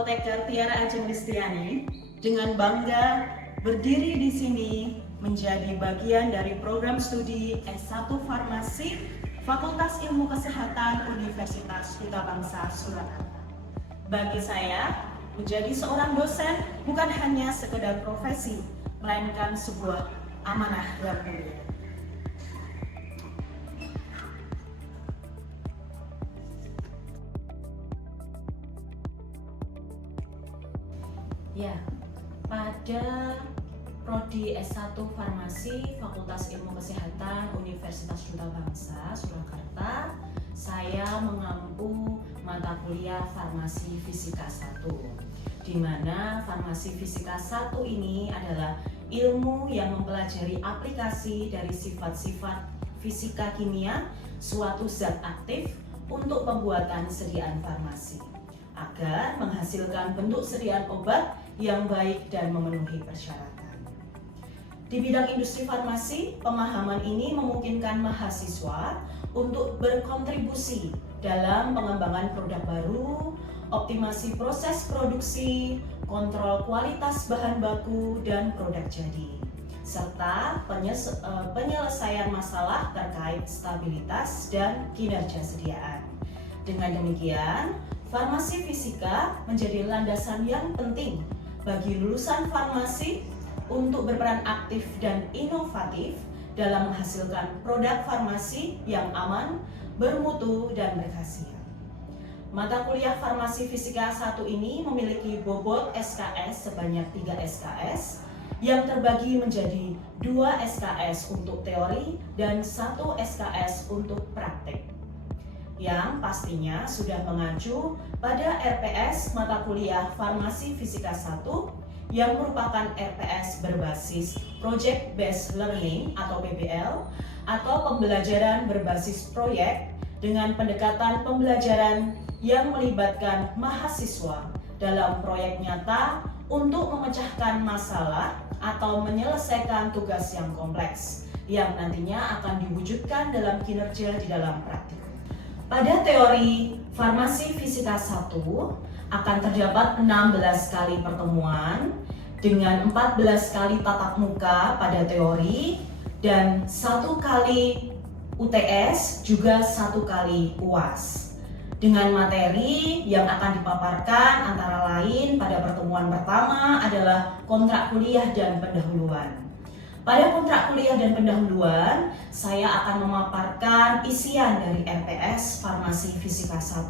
Apoteker Tiara Ajeng Listiani dengan bangga berdiri di sini menjadi bagian dari program studi S1 Farmasi Fakultas Ilmu Kesehatan Universitas Duta Bangsa Surakarta. Bagi saya, menjadi seorang dosen bukan hanya sekedar profesi, melainkan sebuah amanah yang mulia. Ya, pada Prodi S1 Farmasi Fakultas Ilmu Kesehatan Universitas Duta Bangsa Surakarta, saya mengampu mata kuliah Farmasi Fisika 1, di mana Farmasi Fisika 1 ini adalah ilmu yang mempelajari aplikasi dari sifat-sifat fisika kimia suatu zat aktif untuk pembuatan sediaan farmasi, agar menghasilkan bentuk sediaan obat yang baik dan memenuhi persyaratan. Di bidang industri farmasi, pemahaman ini memungkinkan mahasiswa untuk berkontribusi dalam pengembangan produk baru, optimasi proses produksi, kontrol kualitas bahan baku dan produk jadi, serta penyelesaian masalah terkait stabilitas dan kinerja sediaan. Dengan demikian, farmasi fisika menjadi landasan yang penting bagi lulusan farmasi untuk berperan aktif dan inovatif dalam menghasilkan produk farmasi yang aman, bermutu, dan berkhasiat. Mata kuliah Farmasi Fisika 1 ini memiliki bobot SKS sebanyak 3 SKS yang terbagi menjadi 2 SKS untuk teori dan 1 SKS untuk praktik, yang pastinya sudah mengacu pada RPS mata kuliah Farmasi Fisika 1 yang merupakan RPS berbasis Project Based Learning atau PBL atau pembelajaran berbasis proyek dengan pendekatan pembelajaran yang melibatkan mahasiswa dalam proyek nyata untuk memecahkan masalah atau menyelesaikan tugas yang kompleks yang nantinya akan diwujudkan dalam kinerja di dalam praktik. Pada teori Farmasi Fisika 1 akan terdapat 16 kali pertemuan dengan 14 kali tatap muka pada teori dan 1 kali UTS juga 1 kali UAS. Dengan materi yang akan dipaparkan antara lain pada pertemuan pertama adalah kontrak kuliah dan pendahuluan. Pada kontrak kuliah dan pendahuluan, saya akan memaparkan isian dari RPS Farmasi Fisika 1.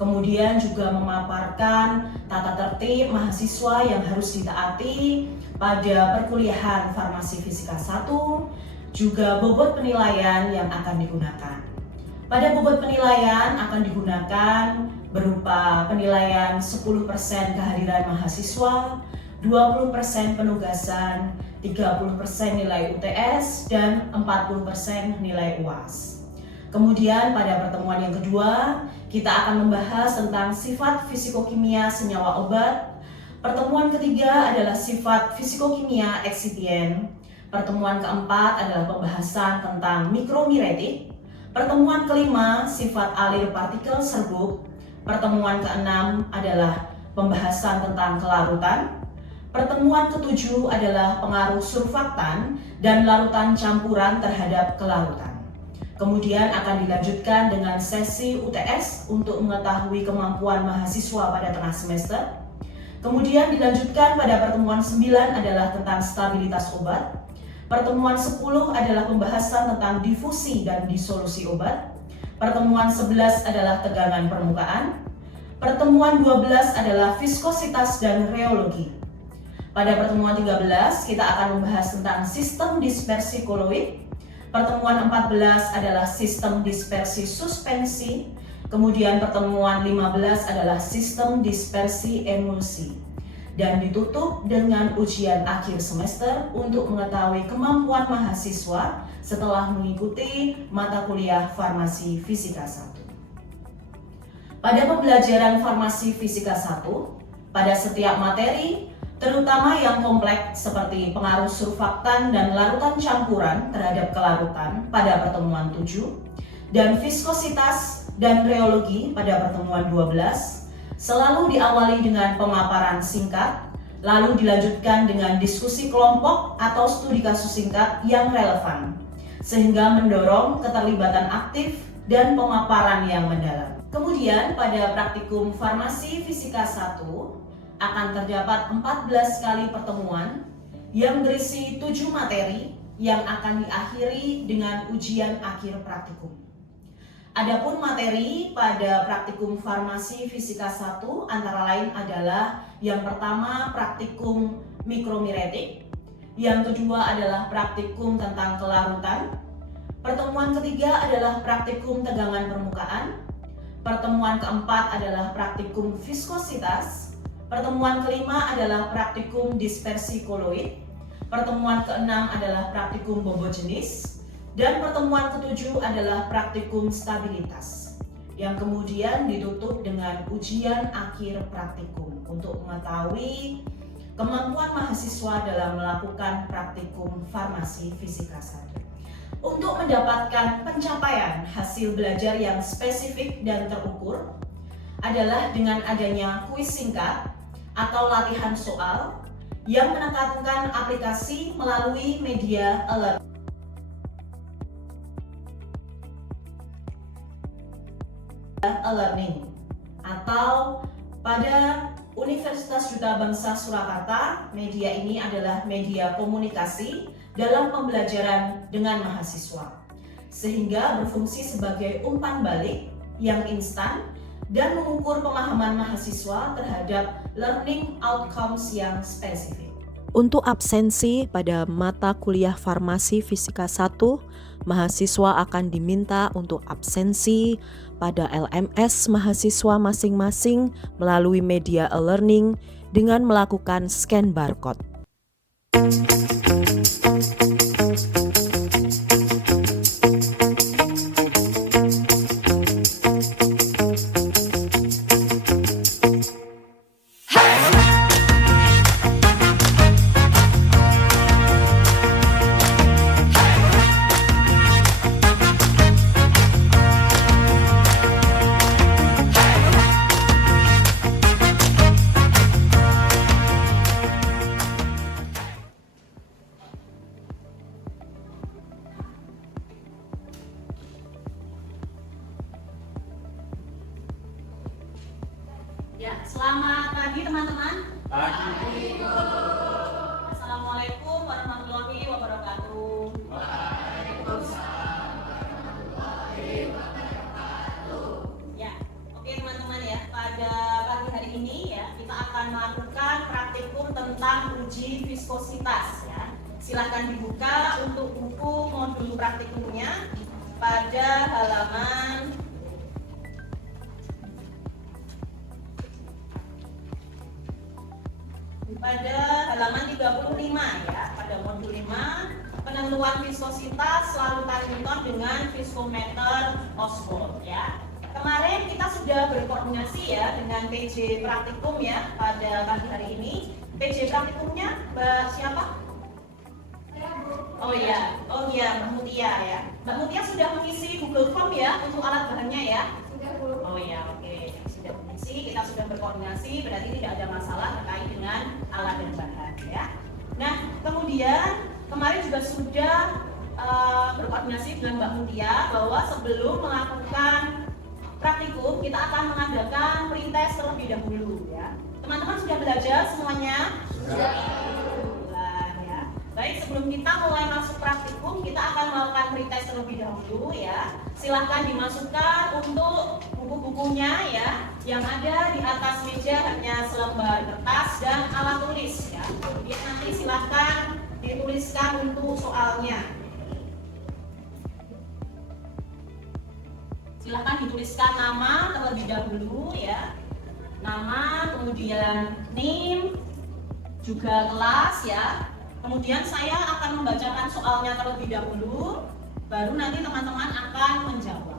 Kemudian juga memaparkan tata tertib mahasiswa yang harus ditaati pada perkuliahan Farmasi Fisika 1, juga bobot penilaian yang akan digunakan. Pada bobot penilaian akan digunakan berupa penilaian 10% kehadiran mahasiswa, 20% penugasan, 30% nilai UTS, dan 40% nilai UAS. Kemudian pada pertemuan yang kedua, kita akan membahas tentang sifat fisikokimia senyawa obat. Pertemuan ketiga adalah sifat fisikokimia eksipien. Pertemuan keempat adalah pembahasan tentang mikromiretik. Pertemuan kelima, sifat alir partikel serbuk. Pertemuan keenam adalah pembahasan tentang kelarutan. Pertemuan ketujuh adalah pengaruh surfaktan dan larutan campuran terhadap kelarutan. Kemudian akan dilanjutkan dengan sesi UTS untuk mengetahui kemampuan mahasiswa pada tengah semester. Kemudian dilanjutkan pada pertemuan 9 adalah tentang stabilitas obat. Pertemuan 10 adalah pembahasan tentang difusi dan disolusi obat. Pertemuan 11 adalah tegangan permukaan. Pertemuan 12 adalah viskositas dan reologi. Pada pertemuan 13, kita akan membahas tentang sistem dispersi koloid. Pertemuan 14 adalah sistem dispersi suspensi. Kemudian pertemuan 15 adalah sistem dispersi emulsi. Dan ditutup dengan ujian akhir semester untuk mengetahui kemampuan mahasiswa setelah mengikuti mata kuliah Farmasi Fisika 1. Pada pembelajaran Farmasi Fisika 1, pada setiap materi, terutama yang kompleks seperti pengaruh surfaktan dan larutan campuran terhadap kelarutan pada pertemuan 7, dan viskositas dan reologi pada pertemuan 12, selalu diawali dengan pemaparan singkat, lalu dilanjutkan dengan diskusi kelompok atau studi kasus singkat yang relevan, sehingga mendorong keterlibatan aktif dan pemaparan yang mendalam. Kemudian pada praktikum Farmasi Fisika 1 akan terdapat 14 kali pertemuan yang berisi 7 materi yang akan diakhiri dengan ujian akhir praktikum. Adapun materi pada praktikum Farmasi Fisika 1 antara lain adalah yang pertama praktikum mikromiretik, yang kedua adalah praktikum tentang kelarutan, pertemuan ketiga adalah praktikum tegangan permukaan, pertemuan keempat adalah praktikum viskositas, pertemuan kelima adalah praktikum dispersi koloid, pertemuan keenam adalah praktikum bobot jenis, dan pertemuan ketujuh adalah praktikum stabilitas, yang kemudian ditutup dengan ujian akhir praktikum untuk mengetahui kemampuan mahasiswa dalam melakukan praktikum Farmasi Fisika 1. Untuk mendapatkan pencapaian hasil belajar yang spesifik dan terukur adalah dengan adanya kuis singkat atau latihan soal yang menekankan aplikasi melalui media e-learning, atau pada Universitas Duta Bangsa Surakarta, media ini adalah media komunikasi dalam pembelajaran dengan mahasiswa, sehingga berfungsi sebagai umpan balik yang instan dan mengukur pemahaman mahasiswa terhadap learning outcomes yang spesifik. Untuk absensi pada mata kuliah Farmasi Fisika 1, mahasiswa akan diminta untuk absensi pada LMS mahasiswa masing-masing melalui media e-learning dengan melakukan scan barcode. Ya, selamat pagi teman-teman. Pagi. Assalamualaikum warahmatullahi wabarakatuh. Ya, oke teman-teman ya. Pada pagi hari ini ya, kita akan melakukan praktikum tentang uji viskositas ya. Silahkan dibuka untuk buku modul praktikumnya pada halaman pada halaman 35 ya, pada modul 5 penentuan viskositas larutan Newton dengan viskometer Oswald ya. Kemarin kita sudah berkoordinasi ya dengan PJ praktikum ya pada pagi hari ini. PJ praktikumnya Mbak siapa? Oh iya, Mbak Mutia ya. Mbak Mutia sudah mengisi Google Form ya untuk alat bahannya ya? Sudah Bu. Oh iya, oke. Sudah mengisi, kita sudah berkoordinasi, berarti tidak ada masalah terkait dengan alat dan bahan ya. Nah, kemudian kemarin juga sudah berkoordinasi dengan Mbak Mutia bahwa sebelum melakukan praktikum kita akan mengadakan pretest terlebih dahulu ya. Teman-teman sudah belajar semuanya? Sudah. Baik, sebelum kita mulai masuk praktikum, kita akan melakukan pretest terlebih dahulu ya. Silahkan dimasukkan untuk buku-bukunya ya. Yang ada di atas meja hanya selembar kertas dan alat tulis ya. Kemudian nanti silahkan dituliskan untuk soalnya. Silahkan dituliskan nama terlebih dahulu ya. Nama, kemudian NIM, juga kelas ya. Kemudian saya akan membacakan soalnya terlebih dahulu, baru nanti teman-teman akan menjawab.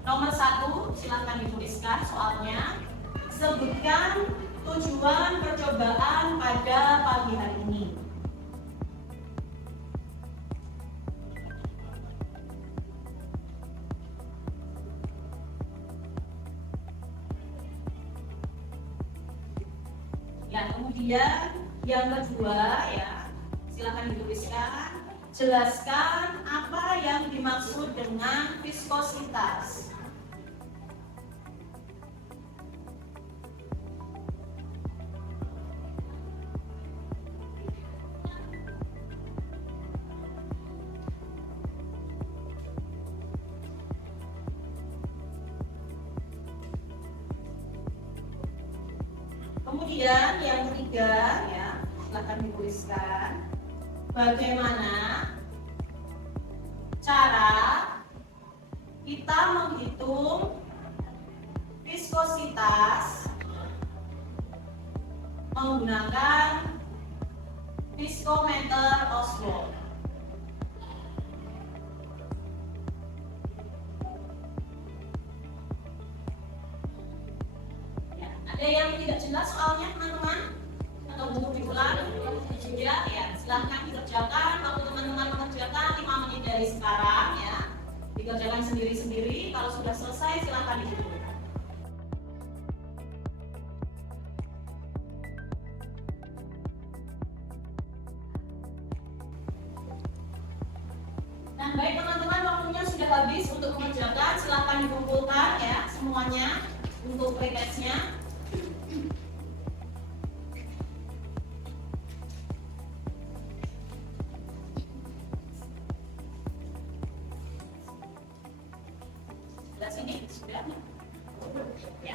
Nomor 1, silakan dituliskan soalnya. Sebutkan tujuan percobaan pada pagi hari ini. Kemudian yang kedua ya, silakan dituliskan. Jelaskan apa yang dimaksud dengan viskositas. Kemudian yang ketiga ya, silakan dituliskan. Bagaimana cara kita menghitung viskositas menggunakan viskometer Oswald. Ya, ada yang tidak jelas soalnya teman-teman? Atau butuh diulang? Ya, silahkan dikerjakan. Waktu teman-teman mengerjakan 5 menit dari sekarang ya, dikerjakan sendiri-sendiri. Kalau sudah selesai silahkan dihitung. Nah, baik teman-teman, waktunya sudah habis untuk mengerjakan. Silahkan dikumpulkan ya semuanya untuk pretestnya. Sini sudah ya.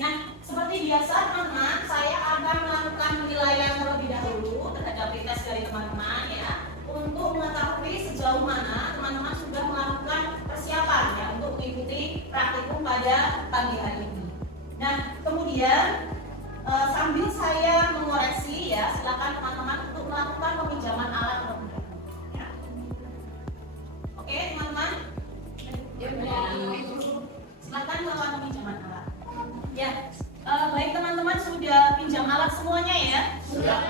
Nah, seperti biasa teman-teman, saya akan melakukan penilaian terlebih dahulu terhadap pretest dari teman-teman ya, untuk mengetahui sejauh mana teman-teman sudah melakukan persiapan ya untuk mengikuti praktikum pada pagi hari ini. Nah, kemudian sambil saya mengoreksi ya, silakan teman-teman untuk melakukan peminjaman alat terlebih dahulu ya. Oke teman-teman, silakan melakukan peminjaman alat. Ya, baik teman-teman, sudah pinjam alat semuanya ya? Sudah.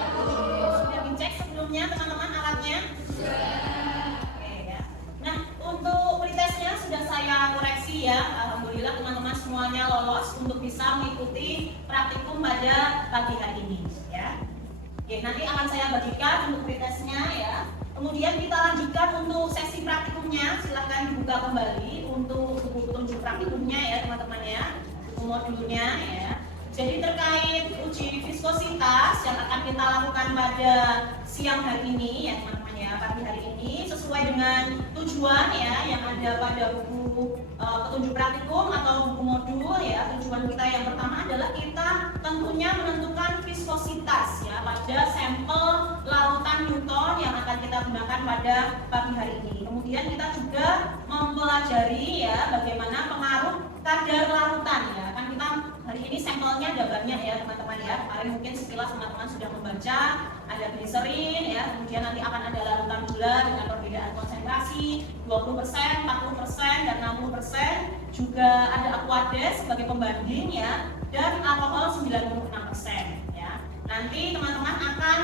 Sudah dicek sebelumnya teman-teman alatnya? Sudah. Oke ya. Nah, untuk pretestnya sudah saya koreksi ya. Alhamdulillah teman-teman semuanya lolos untuk bisa mengikuti praktikum pada pagi hari ini ya. Oke, nanti akan saya bagikan untuk pretestnya ya. Kemudian kita lanjutkan untuk sesi praktikumnya. Silahkan dibuka kembali untuk buku petunjuk praktikumnya ya teman-teman ya, buku modulnya ya. Jadi terkait uji viskositas yang akan kita lakukan pada siang hari ini ya teman-teman ya, pagi hari ini sesuai dengan tujuan ya yang ada pada buku petunjuk praktikum atau buku modul ya. Tujuan kita yang pertama adalah kita tentunya menentukan viskositas ya pada sampel larutan Newton yang akan kita gunakan pada pagi hari ini. Kemudian kita juga mempelajari ya bagaimana pengaruh kadar larutan ya. Kan kita hari ini sampelnya ada banyak ya teman-teman ya. Kemarin mungkin sekilas teman-teman sudah membaca, ada gliserin ya, kemudian nanti akan ada larutan gula dengan perbedaan konsentrasi 20%, 40% dan 60%. Juga ada Aquades sebagai pembanding ya, dan alkohol 96% ya. Nanti teman-teman akan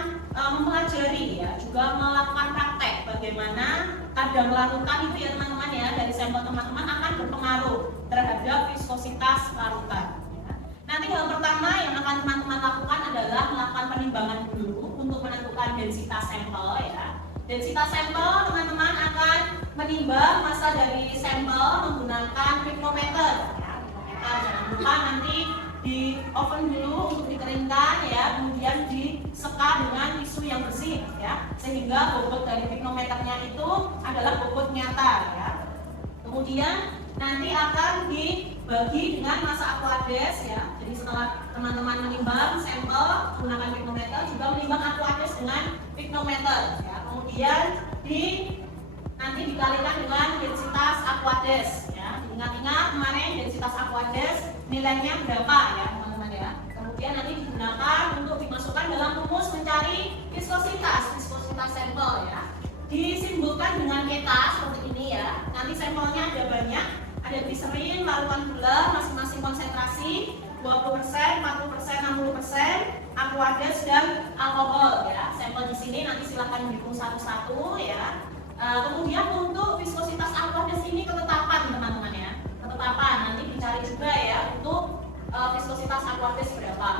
mempelajari ya, juga melakukan praktek bagaimana kadar larutan itu ya teman-teman ya, dari sampel teman-teman akan berpengaruh terhadap viskositas larutan ya. Nanti hal pertama yang akan teman-teman lakukan adalah melakukan penimbangan dulu untuk menentukan densitas sampel ya. Densitas sampel teman-teman akan menimbang massa dari sampel menggunakan pikrometer ya. Jangan lupa nanti di oven dulu untuk dikeringkan ya, kemudian diseka dengan tisu yang bersih ya, sehingga bobot dari pikrometernya itu adalah bobot nyata ya. Kemudian nanti akan dibagi dengan massa Aquades ya. Jadi setelah teman-teman menimbang sampel menggunakan pikrometer, juga menimbang Aquades dengan pikrometer ya. Kemudian nanti dikalikan dengan densitas Aquades ya. Ingat-ingat kemarin densitas Aquades nilainya berapa ya teman-teman ya. Kemudian nanti digunakan untuk dimasukkan dalam rumus mencari viskositas sampel ya. Disimbolkan dengan peta seperti ini ya. Nanti sampelnya ada banyak, ada gliserin, larutan gula, masing-masing konsentrasi 20%, 40%, 60%, Aquades dan alkohol ya. Sampel di sini nanti silahkan dihitung satu-satu ya. Kemudian untuk viskositas Aquades ini ketetapan teman-teman ya. Ketetapan nanti dicari juga ya untuk viskositas Aquades berapa.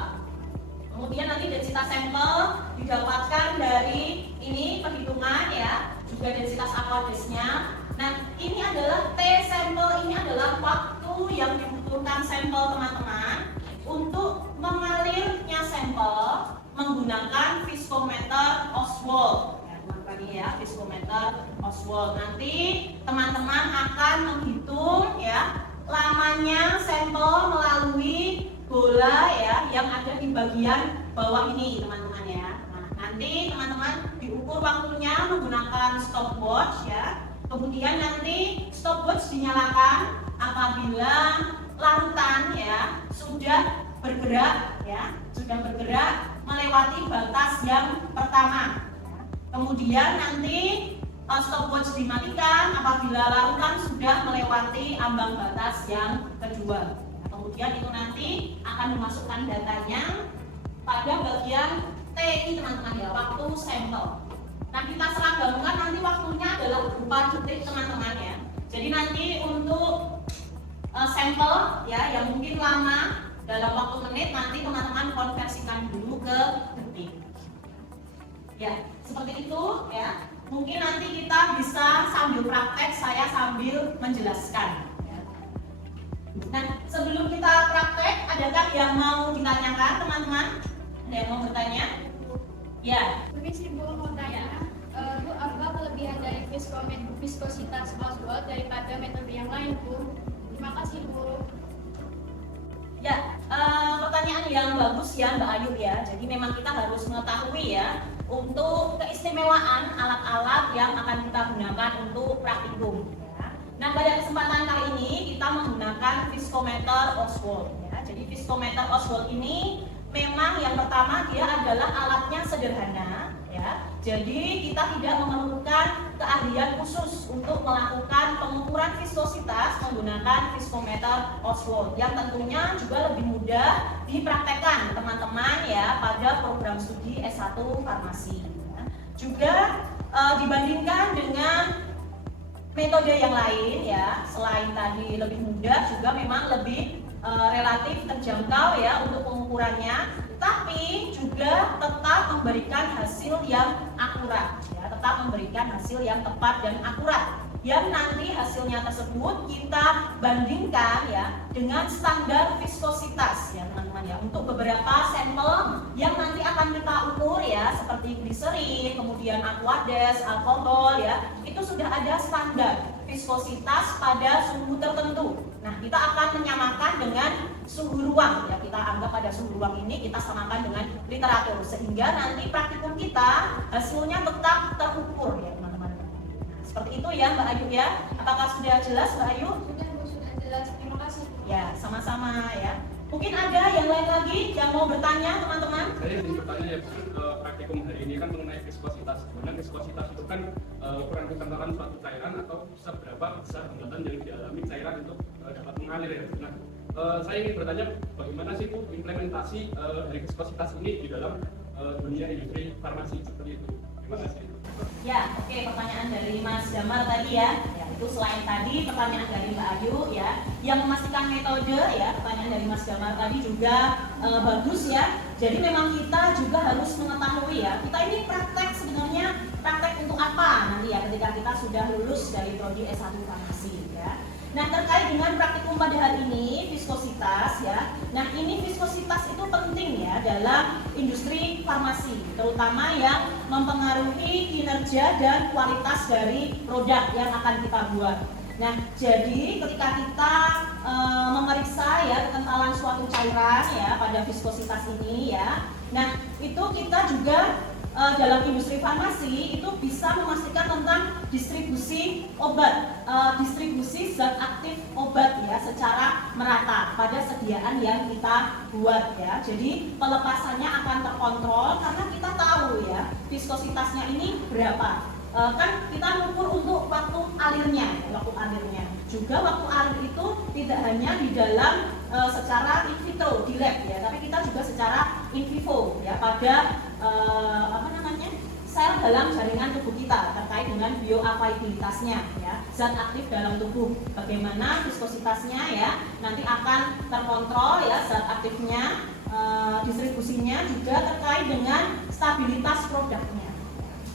Kemudian nanti densitas sampel didapatkan dari ini perhitungan ya, juga densitas aqueousnya. Nah, ini adalah T sampel, ini adalah waktu yang dibutuhkan sampel teman-teman untuk mengalirnya sampel menggunakan viskometer Oswald. Ya, teman-teman ya, viskometer Oswald. Nanti teman-teman akan menghitung ya lamanya sampel melalui bola ya yang ada di bagian bawah ini, teman-teman ya. Nah, nanti teman-teman diukur waktunya menggunakan stopwatch ya. Kemudian nanti stopwatch dinyalakan apabila larutan ya sudah bergerak melewati batas yang pertama. Kemudian nanti stopwatch dimatikan apabila larutan sudah melewati ambang batas yang kedua. Kemudian itu nanti akan memasukkan datanya pada bagian T ini, teman-teman ya, waktu sampel. Nah, kita seragamkan nanti waktunya adalah berupa detik, teman-teman ya. Jadi nanti untuk sampel ya yang mungkin lama dalam waktu menit, nanti teman-teman konversikan dulu ke detik. Ya, seperti itu ya. Mungkin nanti kita bisa sambil praktek, saya sambil menjelaskan. Nah, sebelum kita praktek, adakah yang mau ditanyakan, teman-teman? Ada yang mau bertanya? Ya. Permisi Bu, mau tanya, Bu, apa kelebihan dari viskositas Oswald daripada metode yang lain, Bu? Terima kasih, Bu. Ya, pertanyaan yang bagus ya Mbak Ayu ya. Jadi memang kita harus mengetahui ya untuk keistimewaan alat-alat yang akan kita gunakan untuk praktikum. Ya. Nah, pada kesempatan kali ini kita menggunakan viskometer Oswald. Ya. Jadi viskometer Oswald ini memang yang pertama dia adalah alatnya sederhana. Ya. Jadi kita tidak memerlukan keahlian khusus untuk melakukan pengukuran viskositas menggunakan viskometer Oswald yang tentunya juga lebih mudah dipraktekkan teman-teman ya pada program studi S1 Farmasi. Ya. Juga dibandingkan dengan metode yang lain ya, selain tadi lebih mudah juga memang lebih relatif terjangkau ya untuk pengukurannya, tapi juga tetap memberikan hasil yang akurat ya, tetap memberikan hasil yang tepat dan akurat yang nanti hasilnya tersebut kita bandingkan ya dengan standar viskositas ya teman-teman ya, untuk beberapa sampel yang nanti akan kita ukur ya seperti gliserin, kemudian aquades, alkohol ya, itu sudah ada standar viskositas pada suhu tertentu. Nah, kita akan menyamakan dengan suhu ruang ya, kita anggap pada suhu ruang ini kita samakan dengan literatur sehingga nanti praktikum kita hasilnya tetap terukur ya teman-teman. Nah, seperti itu ya Mbak Ayu ya. Apakah sudah jelas Mbak Ayu? Sudah, Bu, sudah jelas. Terima kasih, Bu. Ya, sama-sama ya. Mungkin ada yang lain lagi yang mau bertanya teman-teman? Saya ingin bertanya ya, praktikum hari ini kan mengenai viskositas. Dimana viskositas itu kan ukuran kekentalan suatu cairan atau seberapa besar hambatan yang dialami cairan untuk dapat mengalir ya. Nah, saya ingin bertanya bagaimana sih Bu implementasi dari viskositas ini di dalam dunia industri farmasi seperti itu. Terima kasih. Ya, oke, pertanyaan dari Mas Damar tadi ya. Ya, itu selain tadi pertanyaan dari Mbak Ayu ya, yang memastikan metode ya, pertanyaan dari Mas Damar tadi juga bagus ya. Jadi memang kita juga harus mengetahui ya, kita ini praktek sebenarnya praktek untuk apa nanti ya ketika kita sudah lulus dari prodi S1 Farmasi ya. Nah, terkait dengan praktikum pada hari ini viskositas ya. Nah, ini viskositas itu penting ya dalam industri farmasi, terutama yang mempengaruhi kinerja dan kualitas dari produk yang akan kita buat. Nah, jadi ketika kita memeriksa ya kekentalan suatu cairan ya pada viskositas ini ya. Nah, itu kita juga dalam industri farmasi itu bisa memastikan tentang distribusi obat, distribusi zat aktif obat ya secara merata pada sediaan yang kita buat ya. Jadi pelepasannya akan terkontrol karena kita tahu ya viskositasnya ini berapa. Kan kita mengukur untuk waktu alirnya, juga waktu alir itu tidak hanya di dalam secara in vitro di lab ya, tapi kita juga secara in vivo ya pada sel dalam jaringan tubuh kita terkait dengan bioavailabilitasnya ya, zat aktif dalam tubuh, bagaimana viskositasnya ya nanti akan terkontrol ya zat aktifnya distribusinya juga terkait dengan stabilitas produknya,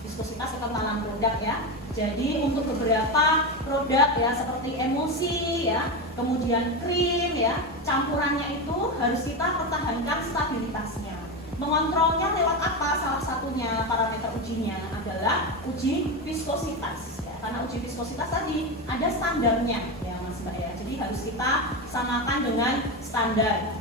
viskositas kekentalan produk ya. Jadi untuk beberapa produk ya seperti emulsi ya, kemudian krim ya, campurannya itu harus kita pertahankan stabilitasnya. Mengontrolnya lewat apa? Salah satunya parameter ujinya adalah uji viskositas ya. Karena uji viskositas tadi ada standarnya ya Mas Mbak ya. Jadi harus kita samakan dengan standar.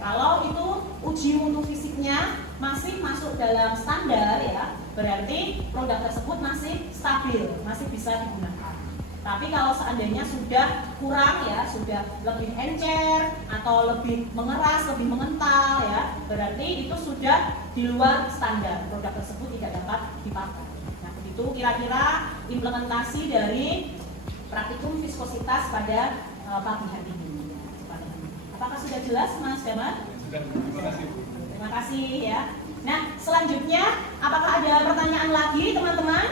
Kalau itu uji mutu fisiknya masih masuk dalam standar ya, berarti produk tersebut masih stabil, masih bisa digunakan. Tapi kalau seandainya sudah kurang ya, sudah lebih encer atau lebih mengeras, lebih mengental ya, berarti itu sudah di luar standar, produk tersebut tidak dapat dipakai. Nah, begitu kira-kira implementasi dari praktikum viskositas pada pagi hari ini. Apakah sudah jelas Mas Damar? Sudah, terima kasih Bu. Terima kasih ya. Nah, selanjutnya apakah ada pertanyaan lagi teman-teman?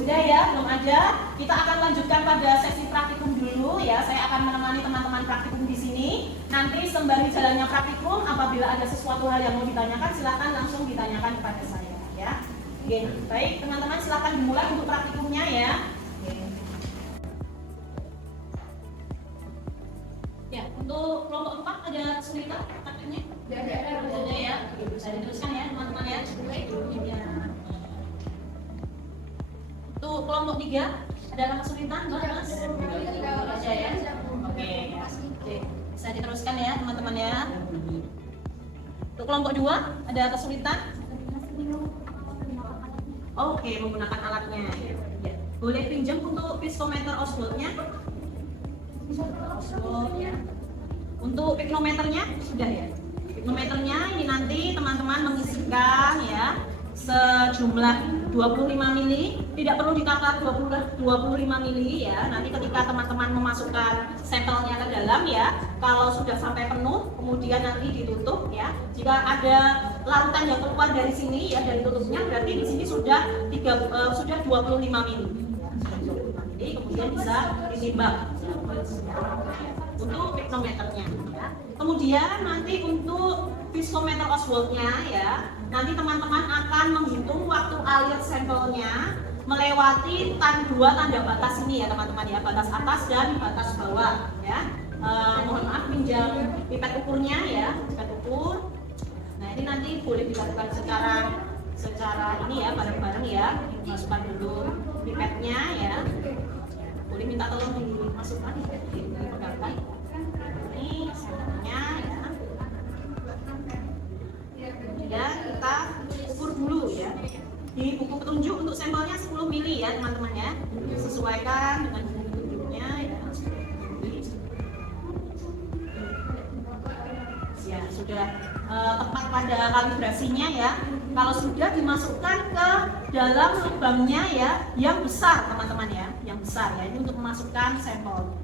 Sudah ya, belum ada. Kita akan lanjutkan pada sesi praktikum dulu ya. Saya akan menemani teman-teman praktikum di sini. Nanti sembari jalannya praktikum, apabila ada sesuatu hal yang mau ditanyakan, silakan langsung ditanyakan kepada saya ya. Oke, baik teman-teman, silakan dimulai untuk praktikumnya ya. Ya, untuk kelompok 4 ada kesulitan praktiknya? Ada ya. Bisa diteruskan ya teman-teman ya. Ya. Untuk kelompok 3 ada kesulitan enggak Mas? Ada ya. Oke. Bisa diteruskan ya teman-teman ya. Untuk kelompok 2 ada kesulitan? Oke, menggunakan alatnya. Ya. Boleh pinjam untuk viskometer Oswald-nya? Ya. Untuk piknometernya sudah ya. Piknometernya ini nanti teman-teman mengisikan ya sejumlah 25 mili, tidak perlu ditakar 25 mili ya. Nanti ketika teman-teman memasukkan sampelnya ke dalam ya, kalau sudah sampai penuh kemudian nanti ditutup ya. Jika ada larutan yang keluar dari sini ya, dari tutupnya, berarti di sini sudah 25 mili. Jadi kemudian bisa ditimbang untuk piknometernya ya. Kemudian nanti untuk viskometer Oswald-nya ya, nanti teman-teman akan menghitung waktu alir sampelnya melewati tanda batas ini ya teman-teman ya, batas atas dan batas bawah ya. Mohon maaf pinjam pipet ukurnya ya, pipet ukur. Nah ini nanti boleh dilakukan secara ini ya, bareng-bareng ya. Masukkan dulu pipetnya ya. Boleh minta tolong dimasukkan dipegangkan. Ini sampelnya ya. Kemudian kita ukur dulu ya. Di buku petunjuk untuk sampelnya 10 mili ya teman-teman ya. Sesuaikan dengan buku petunjuknya ya. Ya sudah tepat pada kalibrasinya ya. Kalau sudah dimasukkan ke dalam lubangnya ya, yang besar teman-teman ya, yang besar ya, ini untuk memasukkan sampel.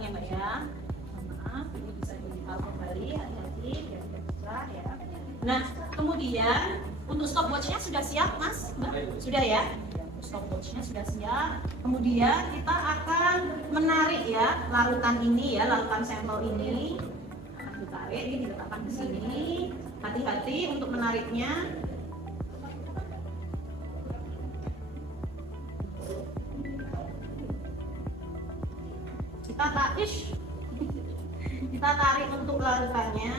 Ya Mbak ya, maaf ini bisa dilihat kembali hati-hati biar tidak pecah ya. Nah kemudian untuk stopwatchnya sudah siap Mas Mbak? Sudah ya, stopwatchnya sudah siap. Kemudian kita akan menarik ya larutan ini ya, larutan sampel ini akan ditarik, ini diletakkan di sini. Hati-hati untuk menariknya. Kita tarik untuk larutannya.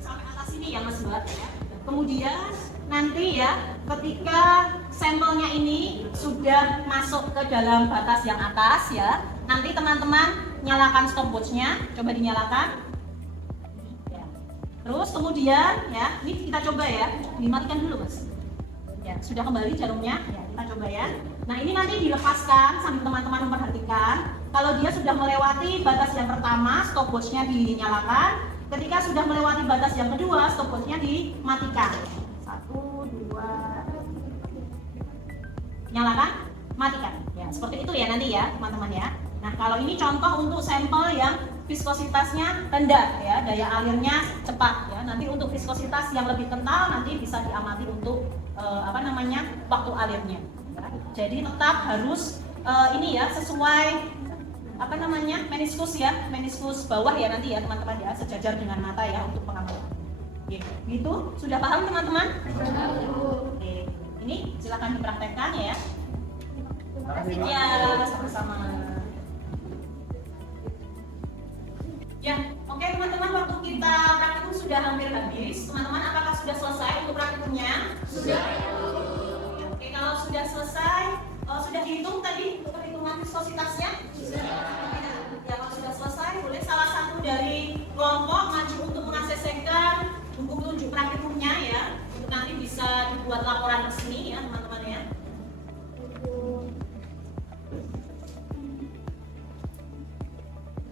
Sampai atas sini ya Mas Mbak ya. Kemudian nanti ya ketika sampelnya ini sudah masuk ke dalam batas yang atas ya, nanti teman-teman nyalakan stopwatchnya, coba dinyalakan ya. Terus kemudian ya, ini kita coba ya, dimatikan dulu Mas. Ya, sudah kembali jarumnya, ya kita coba ya. Nah ini nanti dilepaskan sambil teman-teman memperhatikan. Kalau dia sudah melewati batas yang pertama, stopwatch-nya dinyalakan. Ketika sudah melewati batas yang kedua, stopwatch-nya dimatikan. 1, 2, nyalakan, matikan. Ya, seperti itu ya nanti ya teman-teman ya. Nah kalau ini contoh untuk sampel yang viskositasnya rendah ya, daya alirnya cepat ya. Nanti untuk viskositas yang lebih kental nanti bisa diamati untuk waktu alirnya. Ya. Jadi tetap harus ini ya sesuai meniskus ya, meniskus bawah ya nanti ya teman-teman ya, sejajar dengan mata ya untuk pengamatan. Oke, gitu sudah paham teman-teman? Oke, ini silakan dipraktekkan ya. Ya, sama-sama. Ya, oke teman-teman, waktu kita praktikum sudah hampir habis. Teman-teman, apakah sudah selesai untuk praktikumnya? Sudah. Oke, kalau sudah selesai, sudah dihitung tadi untuk perhitungan viskositasnya? Sudah. Ya, kalau sudah selesai, boleh salah satu dari kelompok maju untuk mengaksesikan buku petunjuk praktikumnya ya, untuk nanti bisa dibuat laporan resmi ya teman-teman ya.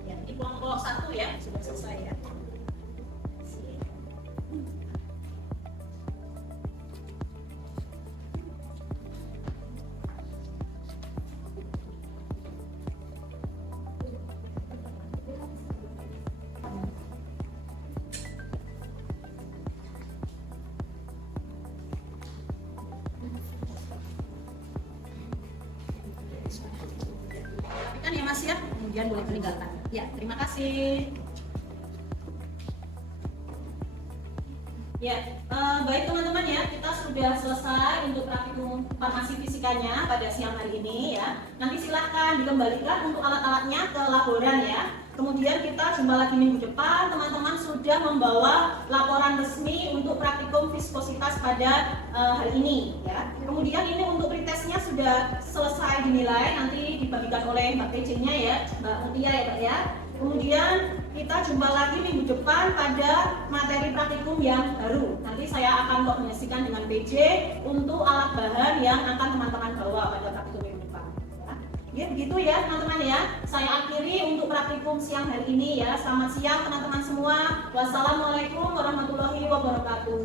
Ya, di kelompok 1 ya, sudah selesai ya. Kan ya Mas ya, kemudian boleh meninggalkan. Ya, terima kasih. Ya, baik teman-teman ya, kita sudah selesai untuk praktikum farmasi fisikanya pada siang hari ini ya. Nanti silahkan dikembalikan untuk alat-alatnya ke laboran ya. Kemudian kita jumpa lagi minggu depan, teman-teman sudah membawa laporan resmi untuk praktikum viskositas pada hari ini ya. Kemudian ini untuk pretestnya sudah selesai dinilai, nanti dibagikan oleh Mbak PJ-nya ya, Mbak Mutia ya Mbak ya. Kemudian kita jumpa lagi minggu depan pada materi praktikum yang baru. Nanti saya akan koordinasikan dengan PJ untuk alat bahan yang akan teman-teman bawa pada praktikum minggu depan. Ya begitu ya teman-teman ya. Saya akhiri untuk praktikum siang hari ini ya. Selamat siang teman-teman semua. Wassalamualaikum warahmatullahi wabarakatuh.